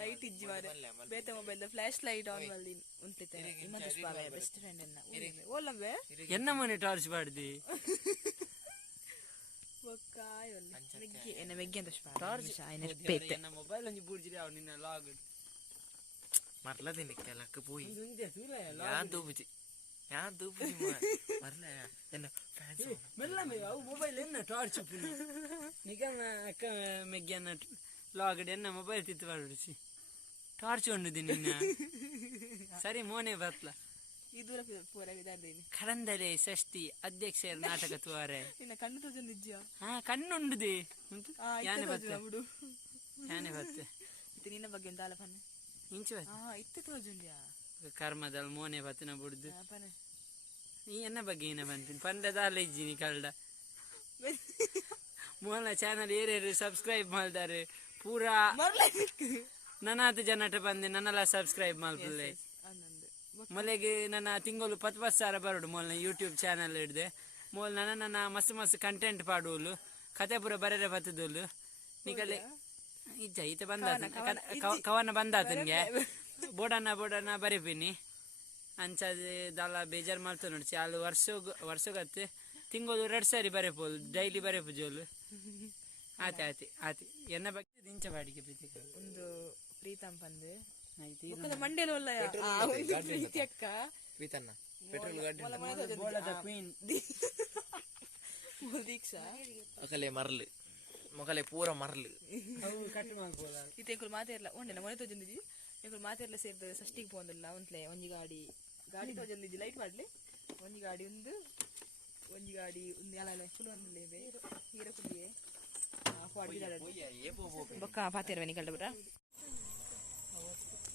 Light ಇಜ್ಜಿ ಮಾರೆ ಬೇತೆ ಮೊಬೈಲ್ ಫ್ಲಾಶ್ ಲೈಟ್ ಆನ್ ಮಾಡಿ ಉಂಟಿತೆ ಇಮ್ಮಂತ ಸ್ಪಾಗ ಬೆಸ್ಟ್ ಫ್ರೆಂಡ್ ಓಲಂಬೆ ಎನ್ನ ಮನೆ ಟಾರ್ಚ್ ಬಾಡ್ದಿ ಬೊಕ್ಕಾಯ್ ಒಲ್ಲ ಮೆಗ್ಗಿ ಎನ್ನ ಮೆಗ್ಗಿ ಅಂತ ಸ್ಪಾಗ ಟಾರ್ಚ್ ಐನ ಪೇತೆ ಎನ್ನ ಮೊಬೈಲ್ ಒಂಜಿ ಬೂಡ್ಜಿರಿ ಅವ ನಿನ್ನ ಲಾಗ್ ಮರ್ಲದಿನಿ ಕೆಲಕ್ಕೆ ಪೋಯಿ ಯಾನ್ ದೂಬುಜಿ ಮರ್ಲ ಎನ್ನ ಫ್ಯಾನ್ಸ್ ಮೆಲ್ಲಮೆ ಅವು ಮೊಬೈಲ್ ಎನ್ನ ಟಾರ್ಚ್ ಪುನಿ ನಿಗನ ಅಕ್ಕ ಮೆಗ್ಗಿಯನ್ನ ಲಾಗಡ್ ಎನ್ನ ಮೊಬೈಲ್ ತಿತ್ತು ಬಾಡುಸಿ ಟಾರ್ಚ್ ಉಂಡುದಿ ನಿನ್ನ ಸರಿ ಮೋನೆ ಬತ್ಲ ಇದೂರ ಪೂರ ವಿದಾರ್ದೇನಿ ಕರಂದಲೆ ಷಷ್ಠಿ ಅಧ್ಯಕ್ಷರ ನಾಟಕ ತುವಾರೆ ನಿನ್ನ ಕಣ್ಣು ತೋಜನ್ ನಿಜ್ಜ ಹಾ ಕಣ್ಣುಂಡುದಿ ಯಾನೆ ಬತ್ತೆ ಬಿಡು ಯಾನೆ ಬತ್ತೆ ಇದು ನಿನ್ನ ಬಗ್ಗೆ ಒಂದು ಆಲಪನೆ ಇಂಚು ಇತ್ತು ತೋಜುಂಡ್ಯಾ ಕರ್ಮದಲ್ಲಿ ಮೋನೆ ಬತ್ತನ ಬಿಡುದು ಪನೆ ನೀ ಎನ್ನ ಬಗ್ಗೆ ಏನ ಬಂತೀನಿ ಪಂಡದಾಲ ಇಜ್ಜಿನಿ ಕಳ್ಳ ಮೋನ ಚಾನಲ್ ಏರೇರು ಸಬ್ಸ್ಕ್ರೈಬ್ ಮಾಡ್ತಾರೆ ಪೂರಾ ನನಾತ ಜನಟ ಬಂದೆ ನನ್ನೆಲ್ಲ ಸಬ್ಸ್ಕ್ರೈಬ್ ಮಾಡ್ಕೊಳ್ಳೆ ಮೊಲೆಗೆ ನನ್ನ ತಿಂಗಳು 10,000 ಬರೋಡು ಮೊಲ್ನ ಯೂಟ್ಯೂಬ್ ಚಾನಲ್ ಹಿಡ್ದೆ ಮೊಲ್ ನನ್ನ ಮಸ್ತ್ ಕಂಟೆಂಟ್ ಪಾಡುವಲು ಕತೆ ಪೂರ ಬರೆರೆ ಬತ್ತದೋಲು ನಿಕಲೆ ಇಜ್ಜ ಈತ ಬಂದ ಕವನ ಬಂದಾತನ್ಗೆ ಬೋಡನ್ನ ಬರೀಪಿನಿ ಅಂಚದೆ ದಲ್ಲ ಬೇಜಾರು ಮಾಡ್ತಾ ನೋಡಿ ಚಾಲು ವರ್ಷಗತ್ತೆ ತಿಂಗಳು 2 ಸಾರಿ ಬರೆಪೋಲು ಡೈಲಿ ಬರೆಪುಜೋಲು ಆತಿ ಎನ್ನ ಬಗ್ಗೆ ದಿಂಚ ಬಾಡಿಗೆ ಪ್ರೀತಿ ಒಂದು ಪ್ರೀತಂ ಪಂದೆ ಮಂಡೇಲ ಒಳ್ಳೆಯ ಪ್ರೀತಿ ಅಕ್ಕ ಪ್ರೀತನ್ನ ಪೆಟ್ರೋಲ್ ಗಾಡಿ ದೀಕ್ಷಾ ಮೊಕಲೆ ಮರ್ಲು ಮೊಕಲೆ ಪೂರ ಮರ್ಲು ಇತ್ತೆ ಎಂಕುಲು ಮಾತೇರ್ಲ ಒಂಡೆನ ಮೊನೆ ತೋಜಂದಿಜಿ ಎಂಕುಲು ಮಾತೇರ್ಲ ಸೇರ್ದ ಷಷ್ಟಿಗೆ ಪೋಂದಿಲ್ಲ ಒಂತ್ಲೆ ಒಂಜಿ ಗಾಡಿ ತೋಜಂದಿಜಿ ಲೈಟ್ ಮಾಡ್ಲಿ ಒಂಜಿ ಗಾಡಿ ಒಂದು ಎಲ್ಲ ಫುಲ್ ಒಂದಿಲ್ಲೇವೆ ಹೀರ ಕುಡಿಯೇ ಬೊಕ್ಕ ಪಾತೇರ್ವೆ ನಿಕಲ್ಡ ಬಿಡ್ರ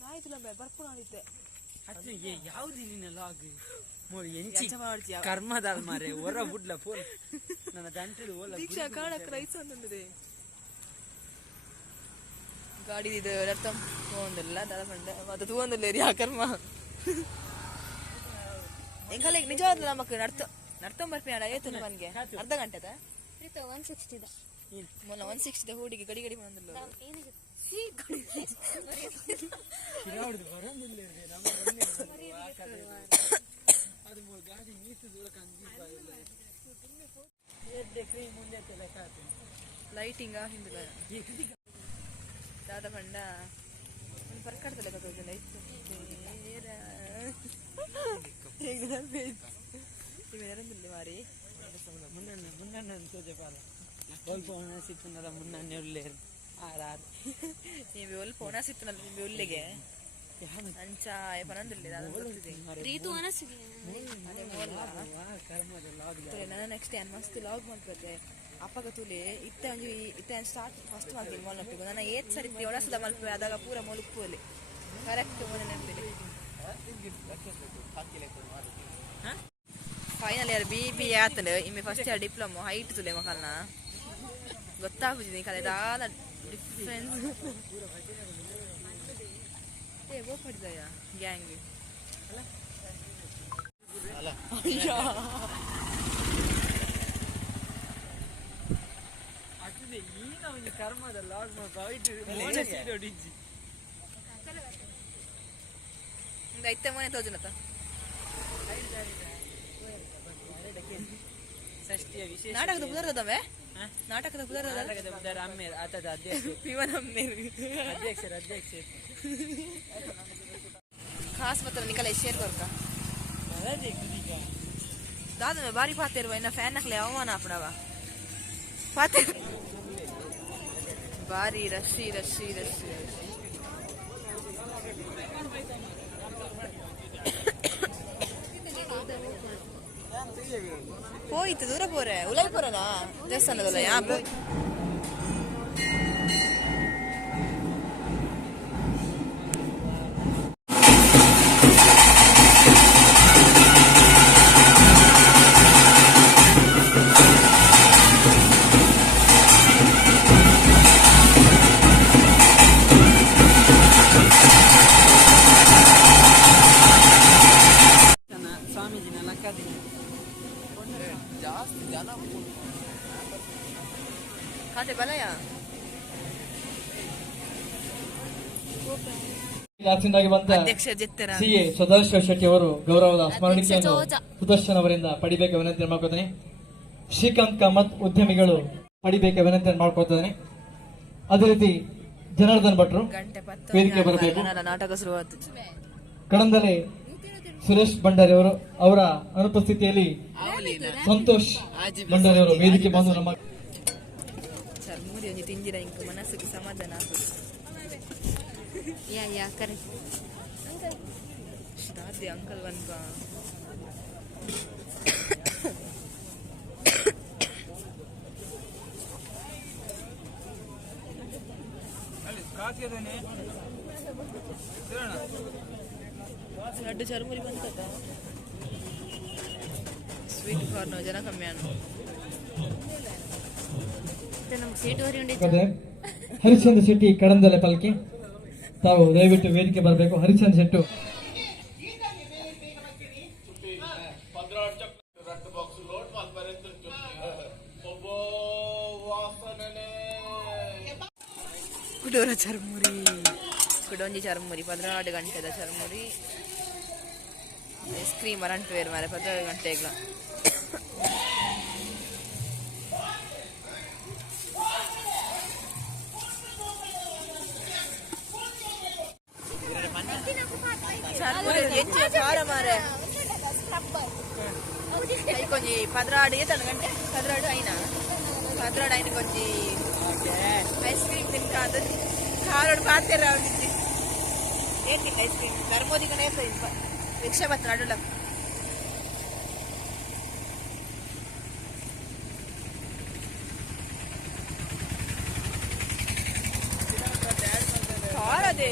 ಆಯ್ತು ಬರ್ಪು ಮಾಡಿದ್ದೆ ಯಾವ್ದು ನಿನ್ನ ಲಾಗ್ ಕರ್ಮದಾಲ್ ಮಾರೆ ಹೊರ ಬುಡ್ಲ ಫೋನ್ ನನ್ನ ದಂಟೆದು ದೀಕ್ಷಾ ಕಾಣಕ್ಕೆ ರೈಸ್ ಅಂದಿದೆ ಗಾಡಿ ಇದು ಅರ್ಥಂ ತಗೊಂಡಿಲ್ಲ ದಳಪಂಡ ಮತ್ತೆ ತಗೊಂಡಿಲ್ಲ ಯಾ ಕರ್ಮ ಎಂಕಲ್ಲ ನಿಜವಾದ ನಮಕ್ ನಡ್ತಂ ಬರ್ಪೇಣ ಏತು ನನ್ಗೆ ಅರ್ಧ ಗಂಟೆದ 160 ಮೊನ್ನ 160 ಹೂಡಿಗೆ ಗಡಿ ಬಂದಿಲ್ಲ ಲೈಟಿಂಗ್ ಹಿಂದಿಲ್ಲ ದಾದ ಪಂಡ ಪರ್ಕಡ್ತಲೆ ಕತ್ತೋಜ ಲೈಟ್ ಇವೆರೊಂದಿಲ್ಲ ಮಾರಿ ಮುನ್ನ ತೋಜ ಪಾಲ ಸ್ವಲ್ಪ ಸಿಕ್ಕನದ ಮುನ್ನೆ ಉಳ್ಳೇರು ನೀವು ಒಲ್ ಫೋನ ಸಿತ್ತನಲ್ಲ ನಿಮ್ಗೆ ಉಲ್ಲಿಗೆ ಅಂಚ ಪನಂದಿಲ್ಲ ರೀತು ಅನಸಿಗೆ ನಾನು ನೆಕ್ಸ್ಟ್ ಏನು ಮಸ್ತ್ ಲಾಗ್ ಮಾಡ್ಬೇಕು ಅಪ್ಪಗ ತುಲಿ ಇತ್ತೆ ಸ್ಟಾರ್ಟ್ ಫಸ್ಟ್ ಮಾಡ್ತೀನಿ ಮೊಲ್ ನಪ್ಪಿಗೆ ನಾನು ಏತ್ ಸರಿ ಒಳಸದ ಮಲ್ಪೆ ಅದಾಗ ಪೂರ ಮೊಲುಪ್ಪಲ್ಲಿ ಕರೆಕ್ಟ್ ಮೊನ್ನೆ ನೆನಪಿದೆ ಫೈನಲ್ ಇಯರ್ ಬಿ ಆತಂಡು ಇಮ್ಮೆ ಫಸ್ಟ್ ಇಯರ್ ಡಿಪ್ಲೊಮೊ ಹೈಟ್ ತುಲೆ ಮಕ್ಕಳನ್ನ ಗೊತ್ತಾಗ್ಬಿಟ್ಟಿದ್ದೀನಿ ಕಲೆದಾದ ಡಿಫ್ರೆನ್ಸ್ ಗೋಪಡಿದಯ ಗ್ಯಾಂಗ್ ಈಗ ಒಂದು ಕರ್ಮದ ಲಾಗ್ ಐತೆ ಮನೆ ತೋಜನತ ಷಷ್ಠಿಯ ವಿಶೇಷ ನಾಟಕದ ಬುದರದವೆ ನಾಟಕದ ಬುಧರ ಅಮ್ಮೇರ್ ಆತದ ಅಧ್ಯಕ್ಷ ಪಿವನ್ ಅಮ್ಮೇರ್ ಅಧ್ಯಕ್ಷರು ಖಾಸ್ ಮಾತ್ರ ನಿಕಲ ಶೇರ್ ಬರ್ಕ ದಾದ ಬಾರಿ ಪಾತೇರುವ ಇನ್ನ ಫ್ಯಾನ್ ನಕ್ಲೆ ಅವಮಾನ ಅಪ್ಪಡವ ಪಾತೆ ಬಾರಿ ರಶಿ ಹೋಯ್ತು ದೂರ ಪೋರೆ ಉಲೈಪುರನಾ ದೇವಸ್ಥಾನದಲ್ಲ ಯಾ ಸ್ವಾಮೀಜಿನ ಲಕ್ಕದಿನ ಜಾಸ್ತಿ ಜನ ಖಾತೆ ಬಲಯ ಆಚೆಂದಾಗಿ ಬಂದ ಅಧ್ಯಕ್ಷ ಜೆತ್ತರ ಸಿಎ ಸದಾಶಿವ ಶೆಟ್ಟಿ ಅವರು ಗೌರವದ ಸ್ಮರಣಿಕೆಯನ್ನು ಚೌಚ. ಸುದರ್ಶನ್ ಅವರಿಂದ ಪಡಿಬೇಕು ವಿನಂತಿ ಮಾಡ್ಕೊತಾನೆ. ಶ್ರೀಕಾಂತ್ ಕಾಮತ್ ಉದ್ಯಮಿಗಳು ಪಡಿಬೇಕು ವಿನಂತಿ ಮಾಡ್ಕೊತಾನೆ. ಅದೇ ರೀತಿ ಜನಾರ್ದನ್ ಭಟ್ರು ಗಂಟೆ ವೇದಿಕೆ ಬರಬೇಕು. ನಾಟಕ ಶುರುವಾತು. ಕಣಂದಲೆ ಸುರೇಶ್ ಭಂಡಾರಿ ಅವರು ಅವರ ಅನುಪಸ್ಥಿತಿಯಲ್ಲಿ ಸಂತೋಷ್ ಭಂಡಾರಿ ಅವರು ವೇದಿಕೆ ಬಂದು ನಮ್ಮ ಚರ್ಮುರಿ ಒಂಜಿ ತಿಂದಿರ ಇಂಕ ಮನಸ್ಸಿಗೆ ಸಮಾಧಾನ ಆಗುದು. ಯಾ ಕರೆಕ್ಟ್ ಶ್ರಾದ್ದಿ ಅಂಕಲ್ ವನ್ಪ ಲಡ್ಡು ಚರ್ಮುರಿ ಬಂತದ ಸ್ವೀಟ್ ಕಾರ್ನ್ ಜನ ಕಮ್ಮಿ ಅಣ್ಣ. ನಮ್ಗೆ ಸೀಟ್ ವರಿ ಉಂಡಿತ್ತು. ಮತ್ತೆ ಹರಿಚಂದ್ರ ಶೆಟ್ಟಿ ಕಡಂದಲೆ ಪಲ್ಕಿ ತಾವು ದಯವಿಟ್ಟು ವೇದಿಕೆ ಬರಬೇಕು. ಹರಿಚಂದ್ರ ಶೆಟ್ಟು ಕುಡೋರ ಚರ್ಮುರಿ ಕುಡೊಂಜಿ churmuri 16 ಗಂಟೆದ churmuri ice cream ಅರಂಟು wear ಮಾರೆ 16 ಗಂಟೆಗ್ಲ ಚರ್ಮುರಿ ಹೆಚ್ಚು ಖಾರ ಮಾರೆ కొంచెం 16 గంటే 16 అయినా 16 అయిన కొంచెం ఐస్ క్రీమ్ తింటాదు కారోడు పాతే రావుంది ఏంటి ఐస్ క్రీమ్ ధర్మోదిగానే రిక్షా పత్ర అడుల కారదే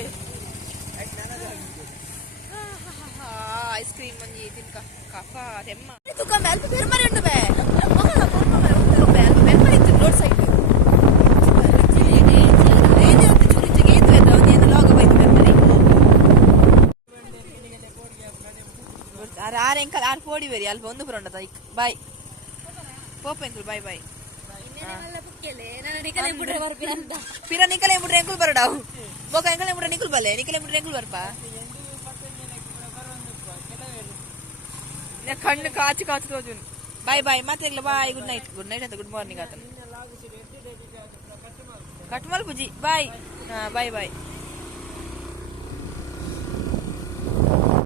ఐಸ್ ಕ್ರೀಮ್ ಮಂಜಿ ತಿನ್ಕ ಕಫ ತೆಮ್ಮ ತುಕ ಮೆಲ್ಪ ಬೆರ್ಮರೆ ಉಂಡು ಬೇ ಮಗಲ ಕೊಮ್ಮಲ ಉಂಡು ಬೇ ಅಲ್ಪ ಬೆರ್ಮರೆ ಇತ್ತು ರೋಡ್ ಸೈಡ್ ಏನೇ ಅಂತ ಚುರಿಚಿಗೆ ಏತು ಎದ್ರ ಒಂದು ಏನು ಲಾಗ ಬೈತು ಬೆರ್ಮರೆ ಆರು ಎಂಕಲ್ ಆರು ಪೋಡಿ ಬೇರಿ ಅಲ್ಪ ಒಂದು ಪುರ ಉಂಡದ ಬಾಯ್ ಪೋಪ ಎಂಕಲ್ ಬಾಯ್ ಬಾಯ್ ಪಿರ ನಿಕಲೆ ಎಂಬುಡ್ರೆ ಎಂಕುಲ್ ಬರಡಾವು ಬೋಕ ಎಂಕಲ್ ಎಂಬುಡ್ರೆ ನಿಕುಲ್ ಬಲೆ ನಿಕಲೆ ಎಂಬುಡ್ರೆ ಎಂಕುಲ್ ಬರ್ಪಾ ಕಣ್ಣು ಕಾಚು ಕಾಚು ತೋಜು ಬಾಯ್ ಬಾಯ್ ಮತ್ತೆ ಬಾಯ್ ಗುಡ್ ನೈಟ್ ಅಂತ ಗುಡ್ ಮಾರ್ನಿಂಗ್ ಆತನು ಕಟ್ಮಲ್ ಪೂಜಿ ಬಾಯ್ ಬಾಯ್ ಬಾಯ್